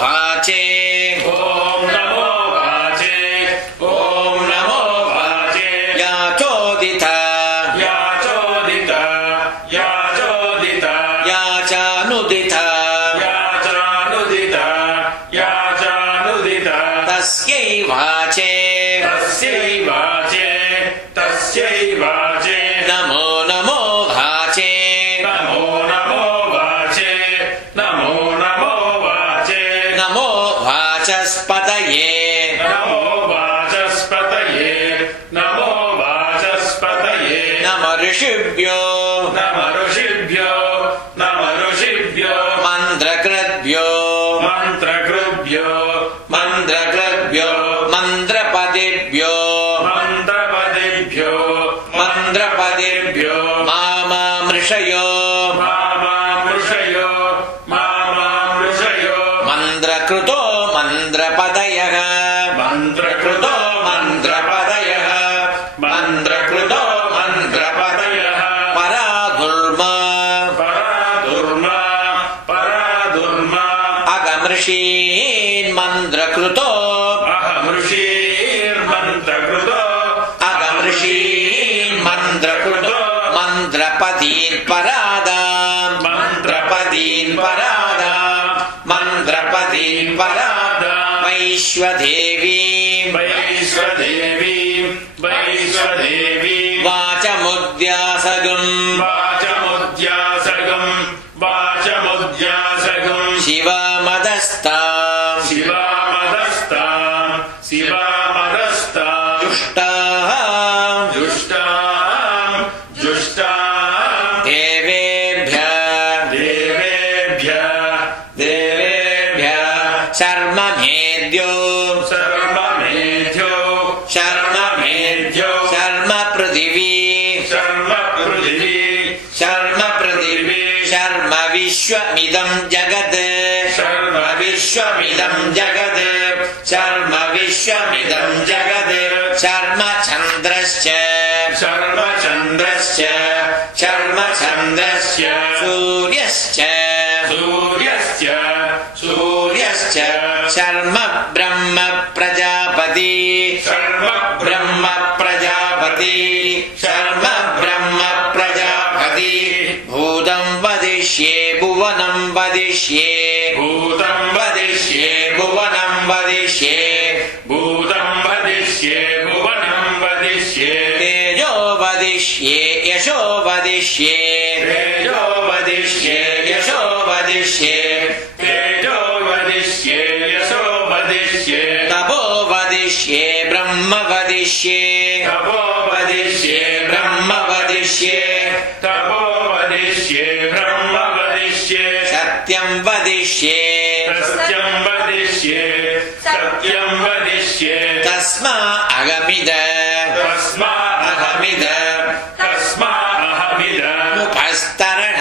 वाचे ॐ नमो वाचे ॐ नमो वाचे याचोदित याचोदित याचोदित याचानुदित याचानुदित याचानुदित तस्यै वाचे तस्यै वाचे तस्यै वाचे नमो नमो वाचे नमो नमो वाचे नमो नमो वाचे नमो वाचस्पतये नमो वाचस्पतये नमो वाचस्पतये नम ऋषिभ्यो नम ऋषिभ्यो नम ऋषिभ्यो मन्त्रकृद्भ्यो मन्त्रकृभ्यो मन्त्रकृद्भ्यो मन्त्रपदेभ्यो मन्त्रपदेभ्यो मन्त्रपदेभ्यो मामामृषयो मामामृषयो मामामृषयो मन्त्रकृतो मन्त्रपदयः मन्त्रकृतो मन्त्रपदयः मन्त्रकृतो मन्त्रपदयः पराधुर्मा पराधुर्मा पराधुर्मा अगमृषीन् मन्त्रकृतो अहमृषीर्मन्त्रकृतो अगमृषीन् मन्त्रकृतो मन्त्रपदीन् परादाम् मन्त्रपदीन् परादाम् मन्त्रपदीन् परादाम् वैश्वदेवीम् वैश्वदेवीं वैश्वदेवीं वाचमुद्यासगम् वाचमुद्यासगं वाचमुद्यासगं शिवामदस्ताम् शिवामदस्तां शिवामदस्तां जुष्टाः जुष्टां जुष्टां देवेभ्यः देवेभ्यः देवेभ्यः शर्ममेध्यो सर्वमेध्यो शर्ममेध्यो शर्मपृथिवी सर्वपृथिवी शर्मपृथिवी शर्म विश्वमिदं जगत् शर्म विश्वमिदं जगत् शर्म विश्वमिदं जगत् शर्म चन्द्रश्च सर्वचन्द्रश्च शर्म चन्द्रश्च सूर्यश्च सूर्यश्च सूर्यश्च शर्म ब्रह्म प्रजापति सर्व ब्रह्म प्रजापति शर्म ब्रह्म प्रजापति भूतं वदिष्ये भुवनं वदिष्ये भूतं वदिष्ये भुवनं वदिष्ये भूतं वदिष्ये भुवनं वदिष्ये तेजो वदिष्ये यशो वदिष्ये तेजो वदिष्ये यशो वदिष्ये तेजो वदिष्ये यशो वदिष्ये तपो वदिष्ये ब्रह्म वदिष्ये तपो वदिष्ये ब्रह्म वदिष्ये तपो वदिष्ये ब्रह्म वदिष्ये सत्यं वदिष्ये सत्यं वदिष्ये सत्यं वदिष्ये तस्मा अगमिद तस्मा अगमिद तस्मा अहमिद मुपस्तरण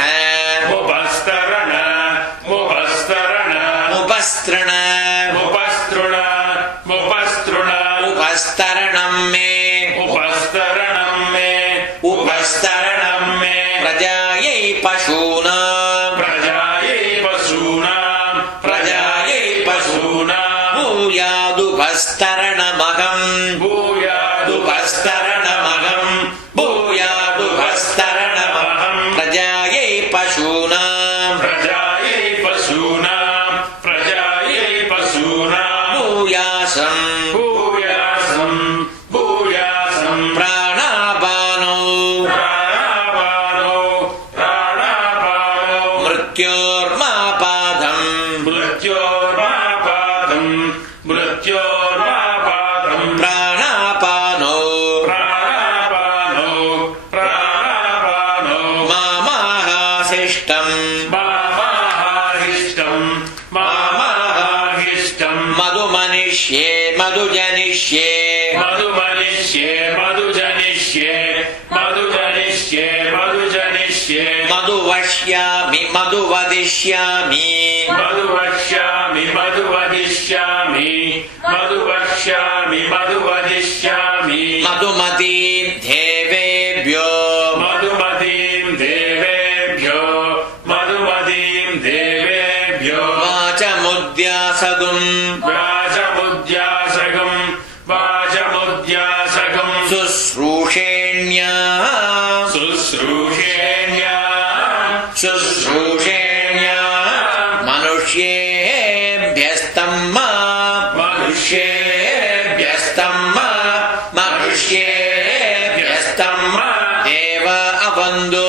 मुपस्तरण मुपस्तरण मुपस्तृण मुपस्तृण मुपस्तृण उपस्तरणं मे उपस्तरणं मे उपस्तरणं मे प्रजायै पशूनां प्रजायै पशूनां प्रजायै पशूनां भूयादुपस्तरणमहम् भूयादुपस्तरणमहं भूयादुपस्तरणमहम् प्रजायै पशूनां प्रजायै पशूनां प्रजायै पशूनां भूयासम् भूयासं भूयासं प्राणापानो प्राणापानो प्राणापानो मृत्योर्मापादम् मृत्योर्मापादं मृत्योर्मापादं प्राणापानो प्राणापानो प्राणापानो मामाहाशिष्टम् मामाहारिष्टं मामाहारिष्टं मधुमनिष्ये मधुजनिष्ये मधुमनिष्ये मधुजनिष्ये मधुजनिष्ये मधुजनिष्ये मधुवक्ष्यामि मधुवदिष्यामि मधुवक्ष्यामि मधुवदिष्यामि मधुवक्ष्यामि मधुवदिष्यामि मधुमतीं देवेभ्यो मधुमतीं देवेभ्यो मधुमतीं देवेभ्यो वाचमुद्या वाचमुद्यासगम् वाचमुद्यासगम् शुश्रूषेण्या शुश्रूषेण्या शुश्रूषेण्या मनुष्येभ्यस्तम् मनुष्येभ्यस्तम् देव अवन्दु